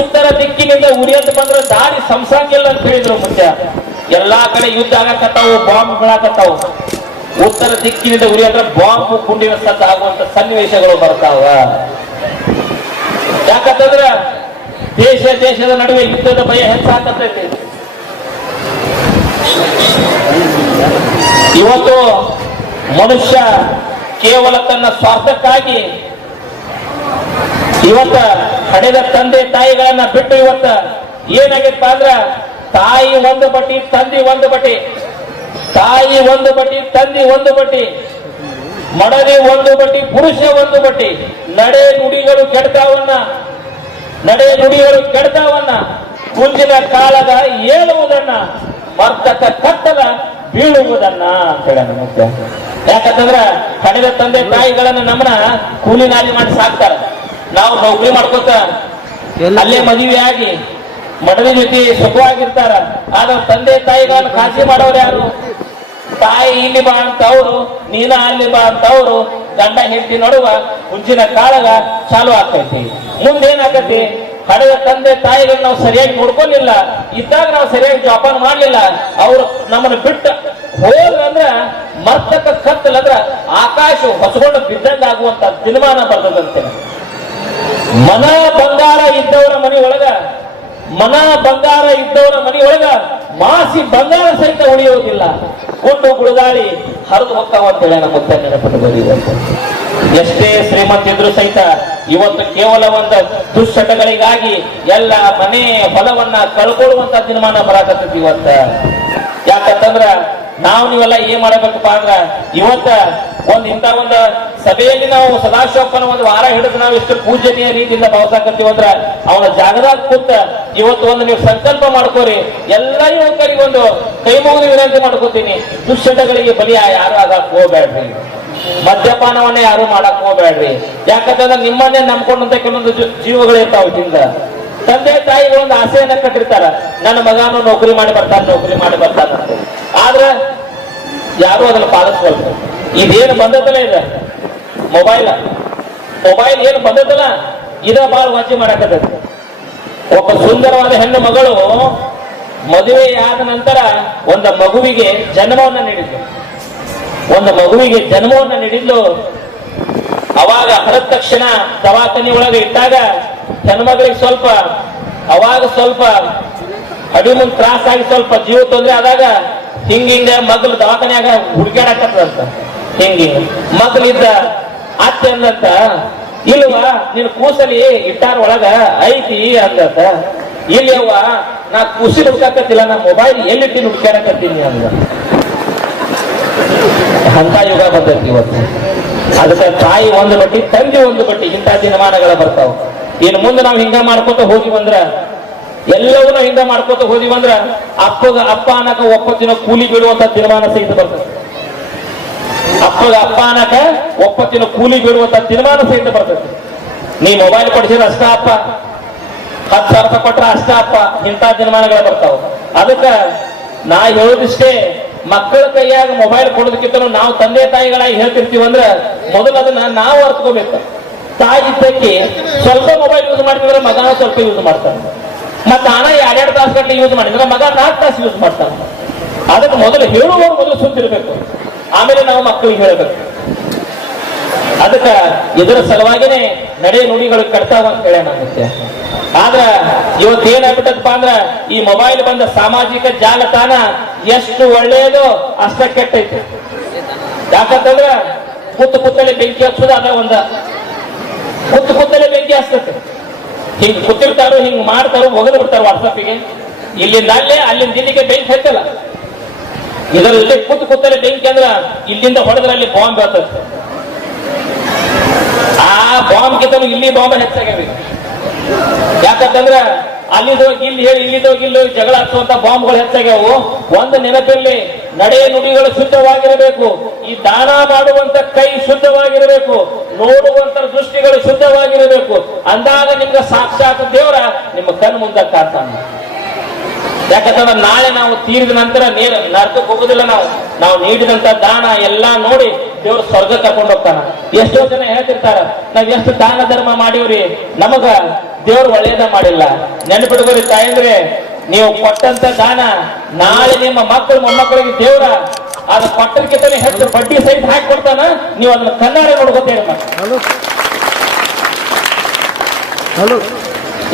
ಉತ್ತರ ದಿಕ್ಕಿನಿಂದ ಉರಿಯಂತ ಬಂದ್ರೆ ದಾರಿ ಸಂಸಂಗಿಲ್ಲ ಅಂತ ಹೇಳಿದ್ರು ಮುಂಚೆ ಎಲ್ಲಾ ಕಡೆ ಯುದ್ಧ ಆಗಕತ್ತಾವು ಬಾಂಬ್ ಬೀಳಾಕತ್ತಾವು ಉತ್ತರ ದಿಕ್ಕಿನಿಂದ ಉರಿ ಅಂದ್ರೆ ಬಾಂಬ್ ಗುಂಡಿನ ಸದ್ದ ಆಗುವಂತ ಸನ್ನಿವೇಶಗಳು ಬರ್ತಾವ. ಯಾಕಂತಂದ್ರ ದೇಶ ದೇಶದ ನಡುವೆ ಯುದ್ಧದ ಭಯ ಹೆಚ್ಚಾಕತ್ತೈತಿ. ಇವತ್ತು ಮನುಷ್ಯ ಕೇವಲ ತನ್ನ ಸ್ವಾರ್ಥಕ್ಕಾಗಿ ಇವತ್ತ ಹಡೆದ ತಂದೆ ತಾಯಿಗಳನ್ನ ಬಿಟ್ಟು ಇವತ್ತ ಏನಾಗಿತ್ತ ಅಂದ್ರ ತಾಯಿ ಒಂದು ಬಟ್ಟಿ, ತಂದಿ ಒಂದು ಬಟ್ಟಿ. ತಾಯಿ ಒಂದು ಬಟ್ಟಿ, ತಂದಿ ಒಂದು ಬಟ್ಟಿ. ಮಡದಿ ಒಂದು ಬಟ್ಟಿ, ಪುರುಷ ಒಂದು ಬಟ್ಟಿ. ನಡೆ ನುಡಿಗಳು ಕೆಡ್ತಾವನ್ನ. ನಡೆ ನುಡಿಗಳು ಕೆಡ್ತಾವನ್ನ. ಮುಂದಿನ ಕಾಲದ ಏಳುವುದನ್ನ, ವರ್ತಕ ಕತ್ತಲ ಬೀಳುವುದನ್ನ ಅಂತ ಹೇಳ ಯಾಕಂತಂದ್ರ ಕಡೆದ ತಂದೆ ತಾಯಿಗಳನ್ನ ನಮ್ಮನ್ನ ಕೂಲಿನಾಲಿ ಮಾಡಿ ಸಾಕ್ತಾರ. ನಾವು ನೌಕರಿ ಮಾಡ್ಕೋತ ಅಲ್ಲೇ ಮದುವೆ ಆಗಿ ಮಡದಿ ಜೊತೆ ಸುಖವಾಗಿರ್ತಾರ. ಆದ್ರೆ ತಂದೆ ತಾಯಿಗಳನ್ನು ಖಾಸಗಿ ಮಾಡೋರು ಯಾರು? ತಾಯಿ ಇಲ್ಲಿ ಬಾ ಅಂತ ಅವರು ನೀನ ಅಲ್ಲಿ ಬಾ ಅಂತವ್ರು ಅವರು ಗಂಡ ಹೆಂಡತಿ ನಡುವ ಮುಂಚಿನ ಕಾಳಗ ಚಾಲು ಆಗ್ತೈತಿ. ಮುಂದೇನಾಗತ್ತೆ? ಹಡಗ ತಂದೆ ತಾಯಿಗಳನ್ನ ನಾವು ಸರಿಯಾಗಿ ನೋಡ್ಕೊಲಿಲ್ಲ ಇದ್ದಾಗ ನಾವು ಸರಿಯಾಗಿ ಜೋಪಾನ ಮಾಡ್ಲಿಲ್ಲ. ಅವ್ರು ನಮ್ಮನ್ನ ಬಿಟ್ಟು ಹೋದ್ರಂದ್ರ ಮರ್ತಕ ಕತ್ತಲಂದ್ರ ಆಕಾಶ ಹೊಸಗೊಂಡು ಬಿದ್ದಂಗ ಆಗುವಂತ ದಿನಮಾನ ಬರ್ತದಂತೆ. ಮನ ಬಂಗಾರ ಇದ್ದವರ ಮನೆ ಒಳಗ, ಮನ ಬಂಗಾರ ಇದ್ದವರ ಒಳಗ ಮಾಸಿ ಬಂಗಾರ ಸಹಿತ ಉಳಿಯುವುದಿಲ್ಲ ಕೊಟ್ಟು ಗುಳಗಾಡಿ ಹರಿದು ಹೇಳಿ ನಮ್ಮ ಮುತ್ತ ನೆನಪಟ್ಟು ಬಂದಿದೆ. ಎಷ್ಟೇ ಶ್ರೀಮಂತ ಇದ್ರು ಸಹಿತ ಇವತ್ತು ಕೇವಲ ಒಂದು ದುಶ್ಚಟಗಳಿಗಾಗಿ ಎಲ್ಲ ಮನೆ ಹೊಲವನ್ನ ಕಳ್ಕೊಳ್ಳುವಂತ ದಿನಮಾನ ಬರಾಕತ್ತೈತಿ ಇವತ್ತ. ಯಾಕಂತಂದ್ರ ನಾವು ನೀವೆಲ್ಲ ಏನ್ ಮಾಡಬೇಕಪ್ಪ ಅಂದ್ರ ಇವತ್ತ ಒಂದ್ ಇಂತ ಒಂದು ಸಭೆಯಲ್ಲಿ ನಾವು ಸದಾಶಿವಪ್ಪನ ಒಂದು ವಾರ ಹಿಡಿದು ನಾವು ಎಷ್ಟು ಪೂಜನೀಯ ರೀತಿಯಿಂದ ಭಾವಿಸಾಕತ್ತೀವಿ ಅವನ ಜಾಗದಾಗ ಕೂತ ಇವತ್ತು ಒಂದು ನೀವು ಸಂಕಲ್ಪ ಮಾಡ್ಕೋರಿ. ಎಲ್ಲ ಯುವಕರಿಗೆ ಒಂದು ಕೈ ಮುಗಿದು ವಿನಂತಿ ಮಾಡ್ಕೋತೀನಿ. ದುಶ್ಚಟಗಳಿಗೆ ಬಲಿ ಯಾರು ಆಗಕ್ ಹೋಗ್ಬೇಡ್ರಿ. ಮದ್ಯಪಾನವನ್ನ ಯಾರು ಮಾಡಕ್ ಹೋಗ್ಬೇಡ್ರಿ. ಯಾಕಂತಂದ್ರೆ ನಿಮ್ಮನ್ನೇ ನಂಬ್ಕೊಂಡಂತ ಕೆಲವೊಂದು ಜೀವಗಳು ಇರ್ತಾವ ಹಿಂದ ತಂದೆ ತಾಯಿಗಳು ಒಂದು ಆಸೆಯನ್ನ ಕಟ್ಟಿರ್ತಾರ. ನನ್ನ ಮಗನು ನೌಕರಿ ಮಾಡಿ ಬರ್ತಾನೆ, ನೌಕರಿ ಮಾಡಿ ಬರ್ತಾನ. ಆದ್ರ ಯಾರು ಅದನ್ನ ಪಾಲಿಸ್ಕೊಳ್ತಾರೆ. ಇದೇನು ಬಂದದಲ್ಲ ಇದೆ ಮೊಬೈಲ್. ಮೊಬೈಲ್ ಏನು ಬಂದದಲ್ಲ ಇದ ಬಾಳ ವಾಚಿ ಮಾಡಕತ್ತೈತಿ ಒಬ್ಬ ಸುಂದರವಾದ ಹೆಣ್ಣು ಮಗಳು ಮದುವೆಯಾದ ನಂತರ ಒಂದು ಮಗುವಿಗೆ ಜನ್ಮವನ್ನ ನೀಡಿದ್ಲು. ಒಂದು ಮಗುವಿಗೆ ಜನ್ಮವನ್ನ ನೀಡಿದ್ಲು. ಅವಾಗ ಹರದ ತಕ್ಷಣ ದವಾಖಾನೆ ಒಳಗೆ ಇಟ್ಟಾಗ ಹೆಣ್ಮಗಳಿಗೆ ಸ್ವಲ್ಪ, ಅವಾಗ ಸ್ವಲ್ಪ ಅಡಿಮುಂದ್ ತ್ರಾಸ ಆಗಿ ಸ್ವಲ್ಪ ಜೀವ ತೊಂದ್ರೆ ಆದಾಗ ಹಿಂಗ ಹಿಂಗ ಮಗ್ಳು ದವಾಖಾನ್ಯಾಗ ಹುಡುಕ್ಯಾಡಕತ್ತದಂತ. ಹಿಂಗ ಮಗ್ಳಿದ್ದ ಅತ್ತೆ ಅಂದಂತ ಇಲ್ವ ನಿನ್ ಕೂಸಲಿ ಇಟ್ಟಾರ ಒಳಗ ಐತಿ ಅಂದಂತ. ಇಲ್ಲವ್ವ ನಾ ಕೂಸಿ ಹುಡ್ಕಾಕತ್ತಿಲ್ಲ, ನಾ ಮೊಬೈಲ್ ಎಲ್ಲಿಟ್ಟು ಹುಡ್ಕ್ಯಾಡಕತ್ತೀನಿ ಅಂದ. ಅಂತ ಯುಗ ಬಂದೈತಿ ಇವತ್ತು. ಅದಕ್ಕೆ ತಾಯಿ ಒಂದು ಬಟ್ಟಿ, ತಂದೆ ಒಂದು ಬಟ್ಟಿ, ಇಂಥ ದಿನಮಾನಗಳ ಬರ್ತಾವ. ಇನ್ನು ಮುಂದೆ ನಾವು ಹಿಂಗ ಮಾಡ್ಕೊತ ಹೋಗಿ ಬಂದ್ರ, ಎಲ್ಲವನ್ನೂ ಹಿಂಗ ಮಾಡ್ಕೋತ ಹೋಗಿ ಬಂದ್ರ, ಅಪ್ಪಗ ಅಪ್ಪ ಅನ್ನಕ ಒಪ್ಪತ್ತಿನ ಕೂಲಿ ಬಿಡುವಂತ ದಿನಮಾನ ಸಹಿತ ಬರ್ತದೆ ಅಪ್ಪಗ ಅಪ್ಪ ಅನ್ನಕ ಒಪ್ಪತ್ತಿನ ಕೂಲಿ ಬಿಡುವಂತ ದಿನಮಾನ ಸಹಿತ ಬರ್ತದೆ ನೀ ಮೊಬೈಲ್ ಕೊಡಿಸಿದ್ರೆ ಅಷ್ಟ ಅಪ್ಪ. ಹತ್ತು ಸಾವಿರ ಕೊಟ್ರ ಅಷ್ಟ ಅಪ್ಪ. ಇಂಥ ದಿನಮಾನಗಳು ಬರ್ತಾವ. ಅದಕ್ಕ ನಾ ಹೇಳೋದಿಷ್ಟೇ, ಮಕ್ಕಳ ಕೈಯಾಗ ಮೊಬೈಲ್ ಕೊಡೋದಕ್ಕಿಂತ ನಾವು ತಂದೆ ತಾಯಿಗಳಾಗಿ ಹೇಳ್ತಿರ್ತೀವಿ ಅಂದ್ರೆ ಮೊದಲು ಅದನ್ನ ನಾವು ಅರ್ತ್ಕೋಬೇಕು. ತಾಯಿ ಇದ್ದಕ್ಕೆ ಸ್ವಲ್ಪ ಮೊಬೈಲ್ ಯೂಸ್ ಮಾಡಿದ್ರೆ ಮಗ ಸ್ವಲ್ಪ ಯೂಸ್ ಮಾಡ್ತಾನೆ. ಮತ್ತೆ ಹಣ ಎರಡೆರಡು ತಾಸು ಗಂಟೆ ಯೂಸ್ ಮಾಡಿದ್ರೆ ಮಗ ನಾಲ್ಕು ತಾಸು ಯೂಸ್ ಮಾಡ್ತಾನೆ. ಅದಕ್ಕೆ ಮೊದಲು ಹೇಳುವವರು ಮೊದಲು ಸುತ್ತಿರ್ಬೇಕು ಆಮೇಲೆ ನಾವು ಮಕ್ಕಳಿಗೆ ಹೇಳಬೇಕು ಅದಕ್ಕ ಇದರ ಸಲುವಾಗಿನೇ ನಡೆ ನುಡಿಗಳು ಕಟ್ತಾವ ಅಂತ ಹೇಳೋಣ ಆದ್ರ ಇವತ್ತು ಏನಾಗ್ಬಿಟ್ಟದಪ್ಪ ಅಂದ್ರ ಈ ಮೊಬೈಲ್ ಬಂದ ಸಾಮಾಜಿಕ ಜಾಲತಾಣ ಎಷ್ಟು ಒಳ್ಳೆಯದು ಅಷ್ಟ ಕೆಟ್ಟೈತೆ. ಯಾಕಂತಂದ್ರ ಕುತ್ತು ಕುತ್ತಲೆ ಬೆಂಕಿ ಹಚ್ಚೋದು ಅದ ಒಂದ. ಕುತ್ತು ಕುತ್ತಲೆ ಬೆಂಕಿ ಹಚ್ತೈತೆ. ಹಿಂಗ್ ಕೂತಿರ್ತಾರೋ, ಹಿಂಗ್ ಮಾಡ್ತಾರೋ ಒಗದು ಬಿಡ್ತಾರ ವಾಟ್ಸಪ್ಗೆ ಇಲ್ಲಿಂದ ಅಲ್ಲೇ, ಅಲ್ಲಿಂದ ಇಲ್ಲಿಗೆ ಬೆಂಕಿ ಹಚ್ಚಲ್ಲ. ಇದರಲ್ಲಿ ಕೂತು ಕೂತಲೆ ಬೆಂಕಿ ಇಲ್ಲಿಂದ ಹೊಡೆದ್ರೆ ಅಲ್ಲಿ ಬಾಂಬ್ ಬರ್ತದೆ ಆ ಬಾಂಬ್ ಕಿತ್ತನು ಇಲ್ಲಿ ಬಾಂಬ್ ಹೆಚ್ಚಾಗ್ಯಾವ. ಯಾಕಂತಂದ್ರೆ ಅಲ್ಲಿದೋಗಿ ಇಲ್ಲಿ ಹೇಳಿ, ಇಲ್ಲಿದ್ ಹೋಗಿ ಇಲ್ಲಿ ಜಗಳ ಹಚ್ಚುವಂತ ಬಾಂಬ್ಗಳು ಹೆಚ್ಚಾಗ್ಯಾವು. ಒಂದು ನೆನಪಲ್ಲಿ ನಡೆ ನುಡಿಗಳು ಶುದ್ಧವಾಗಿರಬೇಕು. ಈ ದಾನ ಮಾಡುವಂತ ಕೈ ಶುದ್ಧವಾಗಿರಬೇಕು. ನೋಡುವಂತ ದೃಷ್ಟಿಗಳು ಶುದ್ಧವಾಗಿರಬೇಕು. ಅಂದಾಗ ನಿಮ್ಗೆ ಸಾಕ್ಷಾತ್ ದೇವರ ನಿಮ್ಮ ಕಣ್ ಮುಂದೆ ಕಾಣ್ತಾನೆ. ಯಾಕಂತಂದ್ರೆ ನಾಳೆ ನಾವು ತೀರಿದ ನಂತರ ನೇರ ನರ್ಕಕ್ಕೆ ಹೋಗುದಿಲ್ಲ ನಾವು. ನಾವು ನೀಡಿದಂತ ದಾನ ಎಲ್ಲಾ ನೋಡಿ ದೇವ್ರ ಸ್ವರ್ಗ ಕರ್ಕೊಂಡು ಹೋಗ್ತಾನ. ಎಷ್ಟೋ ಜನ ಹೇಳ್ತಿರ್ತಾರ ನಾವ್ ಎಷ್ಟು ದಾನ ಧರ್ಮ ಮಾಡಿವ್ರಿ ನಮಗ ದೇವ್ರು ಒಳ್ಳೇದ ಮಾಡಿಲ್ಲ. ನೆನಪಿಟ್ಕೋರಿ ತಾಯಂದ್ರೆ ನೀವು ಕೊಟ್ಟಂತ ದಾನ ನಾಳೆ ನಿಮ್ಮ ಮಕ್ಕಳು ಮೊಮ್ಮಕ್ಕಳಿಗೆ ದೇವ್ರ ಅದು ಕೊಟ್ಟದಕ್ಕಿಂತ ಹೆಚ್ಚು ಬಡ್ಡಿ ಸಹಿತ ಹಾಕಿ ಕೊಡ್ತಾನ ನೀವು ಅದನ್ನ ಕನ್ನಡ ನೋಡ್ಕೋತೀರಿ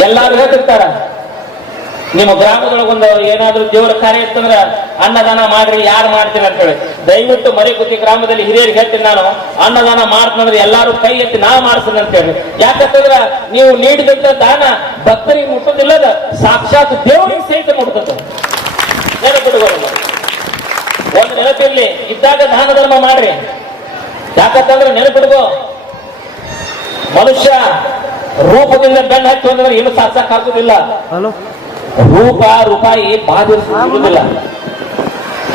ಎಲ್ಲಾರು ಹೇಳ್ತಿರ್ತಾರ ನಿಮ್ಮ ಗ್ರಾಮದೊಳಗೆ ಒಂದು ಏನಾದ್ರೂ ದೇವರ ಕಾರ್ಯ ಇತ್ತಂದ್ರ ಅನ್ನದಾನ ಮಾಡ್ರಿ, ಯಾರು ಮಾಡ್ತೀನಿ ಅಂತ ಹೇಳಿ. ದಯವಿಟ್ಟು ಮರಿಗುತ್ತಿ ಗ್ರಾಮದಲ್ಲಿ ಹಿರಿಯರಿಗೆ ಹೇಳ್ತೀನಿ ನಾನು, ಅನ್ನದಾನ ಮಾಡ್ತಂದ್ರೆ ಎಲ್ಲಾರು ಕೈ ಎತ್ತಿ ನಾ ಮಾಡ್ತೀನಿ ಅಂತ ಹೇಳಿ. ಯಾಕಂತಂದ್ರ ನೀವು ನೀಡಿದಂತ ದಾನ ಭಕ್ತರಿಗೆ ಮುಟ್ಟುದಿಲ್ಲದ, ಸಾಕ್ಷಾತ್ ದೇವರಿಗೆ ಸಹಿತ ಮುಟ್ಟುತ್ತ ಒಂದು ನೆನಪಿರ್ಲಿ, ಇದ್ದಾಗ ದಾನ ಧರ್ಮ ಮಾಡ್ರಿ. ಯಾಕಂತಂದ್ರೆ ನೆನಪಿಡ್ಬೋ ಮನುಷ್ಯ ರೂಪದಿಂದ ಬೆನ್ನ ಹಚ್ಚಿ ಹೋದ್ರೆ ಏನು ಸಾಧಿಸಕ್ ಆಗುದಿಲ್ಲ. ರೂಪ ರೂಪಾಯಿ ಬಾಧಿಸುವುದಿಲ್ಲ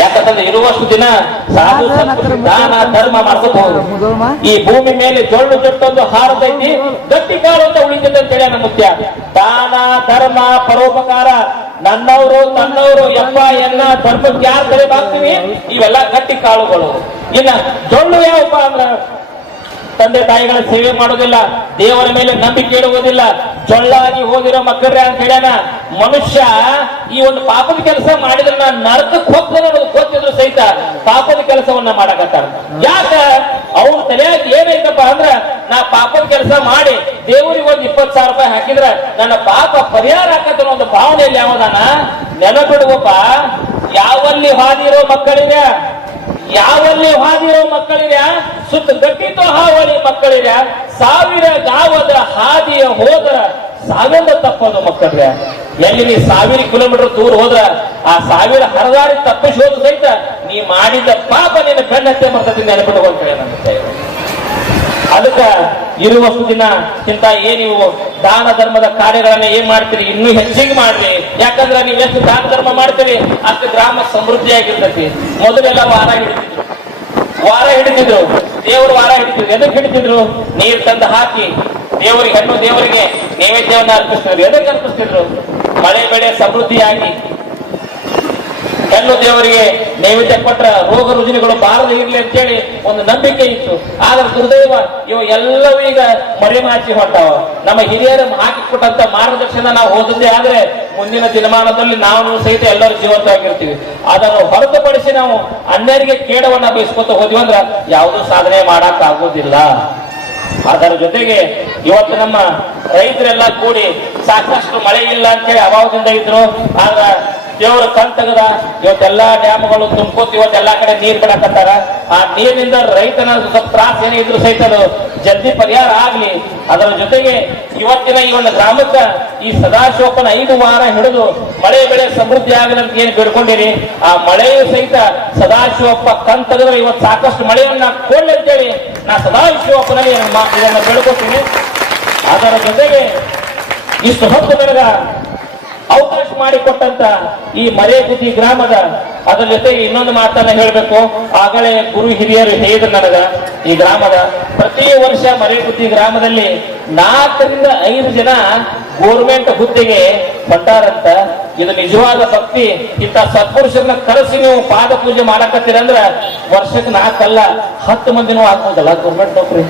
ಯಾಕಂದ್ರೆ ಇರುವಷ್ಟು ದಿನ ಸಾಧು ದಾನ ಧರ್ಮ ಮಾಡ್ಕೋಬಹುದು. ಈ ಭೂಮಿ ಮೇಲೆ ಜೊಳ್ಳು ಜೊಟ್ಟೊಂದು ಹಾರದೈತಿ ಗಟ್ಟಿ ಕಾಲು ಅಂತ ಉಳಿತದೆ ಅಂತ ಹೇಳಿ ನಮ್ಮ ಮುಖ್ಯ. ದಾನ ಧರ್ಮ ಪರೋಪಕಾರ ನನ್ನವರು ತನ್ನವರು ಎಪ್ಪ ಎನ್ನ ಧರ್ಮಕ್ಕೆ ಯಾರು ಕಡೆ ಬಾಗ್ತೀವಿ? ಇವೆಲ್ಲ ಗಟ್ಟಿ ಕಾಳುಗಳು. ಇನ್ನ ಜೊಳ್ಳು ಯಾವಪ್ಪ ಅಂದ್ರ ತಂದೆ ತಾಯಿಗಳ ಸೇವೆ ಮಾಡೋದಿಲ್ಲ ದೇವರ ಮೇಲೆ ನಂಬಿಕೆ ಇಡುವುದಿಲ್ಲ, ಜೊಳ್ಳಾಗಿ ಹೋಗಿರೋ ಮಕ್ಕಳ್ರೆ ಅಂತ ಹೇಳ್ಯಾನ, ಮನುಷ್ಯ ಈ ಒಂದು ಪಾಪದ ಕೆಲಸ ಮಾಡಿದ್ರೆ ನಾನು ನರಕಕ್ಕೆ ಹೋಗ್ತಾನೆ ಅನ್ನೋದು ಗೊತ್ತಿದ್ರು ಸಹಿತ ಪಾಪದ ಕೆಲಸವನ್ನ ಮಾಡಕತ್ತಾರ. ಯಾಕ? ಅವ್ರ ತಲೆಯಾಗಿ ಏನೈತಪ್ಪ ಅಂದ್ರ, ನಾ ಪಾಪದ ಕೆಲಸ ಮಾಡಿ ದೇವರಿಗೆ ಒಂದು ಇಪ್ಪತ್ ಸಾವಿರ ರೂಪಾಯಿ ಹಾಕಿದ್ರ ನನ್ನ ಪಾಪ ಪರಿಹಾರ ಅನ್ನೋ ಒಂದು ಭಾವನೆಯಲ್ಲಿ ಯಾವದಾನ ನೆನಪಿಡುವಪ್ಪ? ಯಾವಲ್ಲಿ ಹಾದಿರೋ ಮಕ್ಕಳಿಗೆ ಯಾವಲ್ಲಿ ಹಾದಿರೋ ಮಕ್ಕಳಿಗೆ ಸುತ್ತ ಗಟ್ಟಿತೋ ಹಾವಳಿ ಮಕ್ಕಳಿಗೆ ಸಾವಿರ ಗಾವದ ಹಾದಿಯ ಹೋದ್ರ ಸಾವಿರದ ತಪ್ಪೋದು ಮಕ್ಕಳಿಗೆ ಎಲ್ಲಿ ನೀ ಸಾವಿರ ಕಿಲೋಮೀಟರ್ ದೂರ ಹೋದ್ರ, ಆ ಸಾವಿರ ಹರದಾರಿ ತಪ್ಪಿಸೋದು ಸಹಿತ ನೀ ಮಾಡಿದ ಪಾಪ ನಿನ್ನ ಬೆನ್ನತ್ತೆ ಬರ್ತದೆ ನೆನಪಿಡುವಂತ ಹೇಳಿ ಅದಕ್ಕ ಇರುವಷ್ಟು ದಿನ ಇಂತ ಏನ್ ನೀವು ದಾನ ಧರ್ಮದ ಕಾರ್ಯಗಳನ್ನ ಏನ್ ಮಾಡ್ತೀರಿ? ಇನ್ನೂ ಹೆಚ್ಚಿಗೆ ಮಾಡ್ರಿ? ಯಾಕಂದ್ರೆ ನೀವು ಎಷ್ಟು ದಾನ ಧರ್ಮ ಮಾಡ್ತೀರಿ, ಅಷ್ಟು ಗ್ರಾಮ ಸಮೃದ್ಧಿಯಾಗಿರ್ತೈತಿ ಮೊದಲೆಲ್ಲ ವಾರ ಹಿಡಿತಿದ್ರು. ವಾರ ಹಿಡಿತಿದ್ರು. ದೇವರು ವಾರ ಹಿಡಿತಿದ್ರು. ಎದಕ್ಕೆ ಹಿಡಿತಿದ್ರು? ನೀರ್ ತಂದು ಹಾಕಿ, ದೇವರಿಗೆ ಹೆಣ್ಣು ದೇವರಿಗೆ ನೈವೇದ್ಯವನ್ನ ಅರ್ಪಿಸ್ತಿದ್ರು. ಎದಕ್ಕೆ ಅರ್ಪಿಸ್ತಿದ್ರು? ಮಳೆ ಬೆಳೆ ಸಮೃದ್ಧಿಯಾಗಿ ಹೆಣ್ಣು ದೇವರಿಗೆ ನೈವೇದ್ಯ ಕೊಟ್ಟ ರೋಗ ರುಜಿನಗಳು ಬಾರದೆ ಇರಲಿ ಅಂತೇಳಿ ಒಂದು ನಂಬಿಕೆ ಇತ್ತು. ಆದ್ರೆ ದುರ್ದೈವ ಇವ ಎಲ್ಲವೂ ಈಗ ಮರೆಮಾಚಿ ಹೊಂಟಾವ ನಮ್ಮ ಹಿರಿಯರು ಹಾಕಿಕೊಟ್ಟಂತ ಮಾರ್ಗದರ್ಶನ ನಾವು ಹೋದದ್ದೇ ಆದ್ರೆ ಮುಂದಿನ ದಿನಮಾನದಲ್ಲಿ ನಾವು ಸಹಿತ ಎಲ್ಲರೂ ಜೀವಂತವಾಗಿರ್ತೀವಿ. ಅದನ್ನು ಹೊರತುಪಡಿಸಿ ನಾವು ಅನ್ಯರಿಗೆ ಕೇಡವನ್ನ ಬಯಸ್ಕೊತ ಹೋದ್ವಿ ಅಂದ್ರ ಯಾವುದೂ ಸಾಧನೆ ಮಾಡಕ್ ಆಗೋದಿಲ್ಲ ಅದರ ಜೊತೆಗೆ ಇವತ್ತು ನಮ್ಮ ರೈತರೆಲ್ಲ ಕೂಡಿ ಸಾಕಷ್ಟು ಮಳೆ ಇಲ್ಲ ಅಂತೇಳಿ ಅಭಾವದಿಂದ ಇದ್ರು. ಆದ್ರ ದೇವರ ಕಣ್ ತೆಗದ ಇವತ್ತೆಲ್ಲಾ ಡ್ಯಾಮ್ಗಳು ಇವತ್ತು ಇವತ್ತೆಲ್ಲಾ ಕಡೆ ನೀರ್ ಬಿಡಕತ್ತಾರ ಆ ನೀರಿನಿಂದ ರೈತನ ಸ್ವಲ್ಪ ತ್ರಾಸ ಏನೇ ಇದ್ರು ಸಹಿತ ಜಲ್ದಿ ಪರಿಹಾರ ಆಗ್ಲಿ. ಅದರ ಜೊತೆಗೆ ಇವತ್ತಿನ ಈ ಒಂದು ಗ್ರಾಮಕ್ಕ ಈ ಸದಾಶಿವಪ್ಪನ ಐದು ವಾರ ಹಿಡಿದು ಮಳೆ ಬೆಳೆ ಸಮೃದ್ಧಿ ಆಗದಂತ ಅಂತ ಏನ್ ಬೇಡ್ಕೊಂಡಿರಿ? ಆ ಮಳೆಯು ಸಹಿತ ಸದಾಶಿವಪ್ಪ ಕಣ್ ತೆಗೆದ್ರೆ ಇವತ್ತು ಸಾಕಷ್ಟು ಮಳೆಯನ್ನ ಕೊಡ್ಲಿ ಅಂತೇಳಿ ನಾ ಸದಾಶಿವಪ್ಪನಲ್ಲಿ ಇದನ್ನು ಬೇಡ್ಕೊತೀನಿ. ಅದರ ಜೊತೆಗೆ ಇಷ್ಟು ಹೊತ್ತು ನನಗ ಅವಕಾಶ ಮಾಡಿಕೊಟ್ಟಂತ ಈ ಮರೇಗುದಿ ಗ್ರಾಮದ ಅದರ ಜೊತೆಗೆ ಇನ್ನೊಂದು ಮಾತನ್ನ ಹೇಳಬೇಕು. ಆಗಲೇ ಗುರು ಹಿರಿಯರು ಹೇಳಿದ್ರು ನನಗ, ಈ ಗ್ರಾಮದ ಪ್ರತಿ ವರ್ಷ ಮರೇಗುದ್ದಿ ಗ್ರಾಮದಲ್ಲಿ ನಾಲ್ಕರಿಂದ ಐದು ಜನ ಗೋರ್ಮೆಂಟ್ ಹುದ್ದೆಗೆ ಬಂದಾರಂತ. ಇದು ನಿಜವಾದ ಭಕ್ತಿ. ಇಂತ ಸತ್ಪುರುಷರನ್ನ ಕರೆಸಿ ನೀವು ಪಾದ ಪೂಜೆ ಮಾಡಕತ್ತೀರಂದ್ರ ವರ್ಷಕ್ಕೆ ನಾಲ್ಕಲ್ಲ ಹತ್ತು ಮಂದಿನೂ ಆಗ್ಬೋದಲ್ಲ ಗೌರ್ಮೆಂಟ್ ನೌಕರಿ.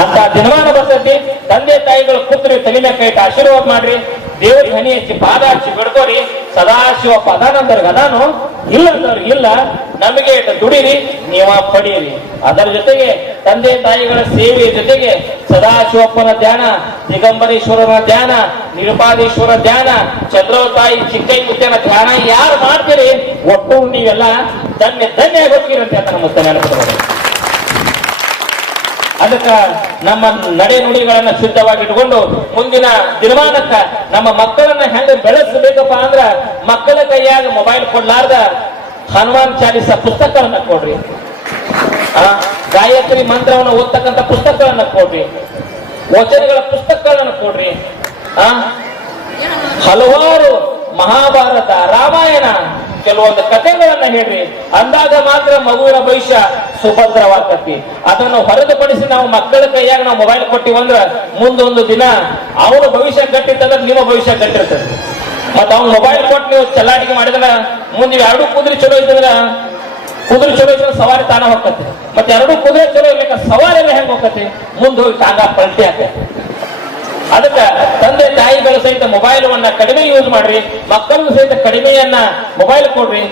ಅಂತ ದಿನಮಾನ ಬರ್ತೈತಿ. ತಂದೆ ತಾಯಿಗಳು ಕೂತ್ರಿ ತಲೆ ಮೇಲೆ ಕೈ ಆಶೀರ್ವಾದ ಮಾಡ್ರಿ. ದೇವರಿಗೆ ಹನಿ ಹಚ್ಚಿ ಪಾದ ಹಚ್ಚಿ ಬಿಡ್ಕೋರಿ ಸದಾಶಿವ ಪದಾನಂದರ್ಗ ಗದಾನು. ಇಲ್ಲ ಇಲ್ಲ, ನಮಗೆ ದುಡಿರಿ, ನೀವ ಪಡೀರಿ. ಅದರ ಜೊತೆಗೆ ತಂದೆ ತಾಯಿಗಳ ಸೇವೆಯ ಜೊತೆಗೆ ಸದಾಶಿವಪ್ಪನ ಧ್ಯಾನ, ದಿಗಂಬರೇಶ್ವರನ ಧ್ಯಾನ ನಿರುಪಾದೇಶ್ವರ ಧ್ಯಾನ ಚಂದ್ರವತಾಯಿ ಚಿಕ್ಕೈ ಮುತ್ತನ ಧ್ಯಾನ, ಯಾರು ಮಾಡ್ತೀರಿ? ಒಟ್ಟು ನೀವೆಲ್ಲ ಧನ್ಯ ಧನ್ಯ ಗೊತ್ತಿರಂತೆ ಅಂತ ನಮ್ಮ ನೆನಪಿಡ್ಬೋದು ಅದಕ್ಕ ನಮ್ಮ ನಡೆ ನುಡಿಗಳನ್ನ ಸಿದ್ಧವಾಗಿಟ್ಟುಕೊಂಡು ಮುಂದಿನ ದಿನಮಾನಕ್ಕ ನಮ್ಮ ಮಕ್ಕಳನ್ನ ಹೆಂಗ ಬೆಳೆಸಬೇಕಪ್ಪ ಅಂದ್ರ ಮಕ್ಕಳ ಕೈಯಾಗ ಮೊಬೈಲ್ ಕೊಡ್ಲಾರ್ದ ಹನುಮಾನ್ ಚಾಲಿಸ ಪುಸ್ತಕಗಳನ್ನ ಕೊಡ್ರಿ. ಗಾಯತ್ರಿ ಮಂತ್ರವನ್ನು ಓದ್ತಕ್ಕಂಥ ಪುಸ್ತಕಗಳನ್ನ ಕೊಡ್ರಿ. ವಚನಗಳ ಪುಸ್ತಕಗಳನ್ನ ಕೊಡ್ರಿ. ಹಲವಾರು ಮಹಾಭಾರತ, ರಾಮಾಯಣ ಕೆಲವೊಂದು ಕಥೆಗಳನ್ನ ಹೇಳ್ರಿ. ಅಂದಾಗ ಮಾತ್ರ ಮಗುವಿನ ಭವಿಷ್ಯ ಸುಭದ್ರವಾಗ್ತತಿ. ಅದನ್ನು ಹೊರತುಪಡಿಸಿ ನಾವು ಮಕ್ಕಳ ಕೈಯಾಗ ನಾವು ಮೊಬೈಲ್ ಕೊಟ್ಟಿವಂದ್ರ ಮುಂದೊಂದು ದಿನ ಅವನ ಭವಿಷ್ಯ ಕಟ್ಟಿತ್ತಂದ್ರೆ ನಿಮ್ಮ ಭವಿಷ್ಯ ಕಟ್ಟಿರ್ತದೆ ಮತ್ತ ಅವ್ನ ಮೊಬೈಲ್ ಕೊಟ್ಟು ನೀವು ಚಲಾಟಿಗೆ ಮಾಡಿದ್ರ ಮುಂದೆ ಎರಡು ಕುದುರೆ ಚಲೋ ಇದ್ದಂದ್ರ ಕುದುರೆ ಚಲೋ ಇದ್ರೆ ಸವಾರಿ ತಾನ ಹೋಗ್ತತಿ. ಮತ್ತೆ ಎರಡು ಕುದುರೆ ಚಲೋ ಇರ್ಲಿಕ್ಕೆ ಸವಾರಿ ಎಲ್ಲ ಹೆಂಗ್ ಹೋಗ್ತತಿ? ಮುಂದೆ ಹೋಗಿ ತಾಂಗ ಪಲ್ಟಿ ಆಕತಿ ಅದಕ್ಕ ತಂದೆ ತಾಯಿಗಳು ಸಹಿತ ಮೊಬೈಲ್ವನ್ನ ಕಡಿಮೆ ಯೂಸ್ ಮಾಡ್ರಿ, ಮಕ್ಕಳು ಸಹಿತ ಕಡಿಮೆಯನ್ನ ಮೊಬೈಲ್ ಕೊಡ್ರಿ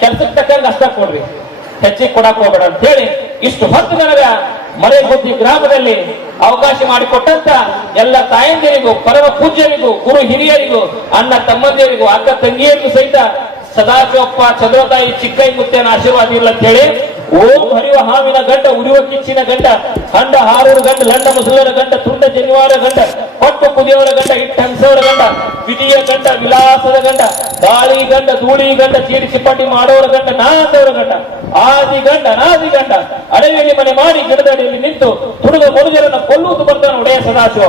ಕೆಲಸಕ್ಕೆ ತಕ್ಕಂಗೆ ಅಷ್ಟ ಕೊಡ್ರಿ. ಹೆಚ್ಚಿಗೆ ಕೊಡಕ್ ಹೋಗ್ಬೇಡ ಅಂತ ಹೇಳಿ ಇಷ್ಟು ಹೊತ್ತು ನನಗ ಬುದ್ಧಿ ಗ್ರಾಮದಲ್ಲಿ ಅವಕಾಶ ಮಾಡಿಕೊಟ್ಟಂತ ಎಲ್ಲ ತಾಯಂದಿರಿಗೂ, ಪರಮ ಪೂಜ್ಯರಿಗೂ, ಗುರು ಹಿರಿಯರಿಗೂ, ಅಣ್ಣ ತಮ್ಮಂದಿರಿಗೂ, ಅಕ್ಕ ತಂಗಿಯರಿಗೂ ಸಹಿತ ಸದಾಶಿವಪ್ಪ, ಚಂದ್ರತಾಯಿ ಚಿಕ್ಕೈ ಮುತ್ತೇನ ಆಶೀರ್ವಾದ ಇಲ್ಲ ಅಂತ ಹೇಳಿ ಓಂ ಹರಿವ ಹಾವಿನ ಗಂಟ ಉರಿಯುವ ಕಿಚ್ಚಿನ ಗಂಟ ಹಂಡ ಹಾರೂರು ಗಂಟ ಲಂಡ ಮುಸುಲರ ಗಂಟ ತುಂಡ ಜನಿವಾರ ಗಂಟ ಪಟ್ಟು ಕುದಿಯವರ ಗಂಟ ಇಟ್ಟ ಹಂಸವರ ಗಂಟ ವಿಧಿಯ ಗಂಟ ವಿಲಾಸದ ಗಂಟ ಗಾಳಿ ಗಂಡ, ಧೂಳಿ ಗಂಡ, ಚೀರಿ ಚಿಪ್ಪಟಿ ಮಾಡೋರ ಗಂಟ ನಾದವರ ಗಂಟ ಆದಿ ಗಂಡ, ನಾದಿ ಗಂಡ, ಅಡವಿಯಲ್ಲಿ ಮನೆ ಮಾಡಿ ಗಿಡದಡಿಯಲ್ಲಿ ನಿಂತು ತುಡುಗ ಮುಳುಗರನ್ನು ಕೊಲ್ಲುವುದು ಬರ್ತಾನೆ ಒಡೆಯ ಸದಾಶಿವ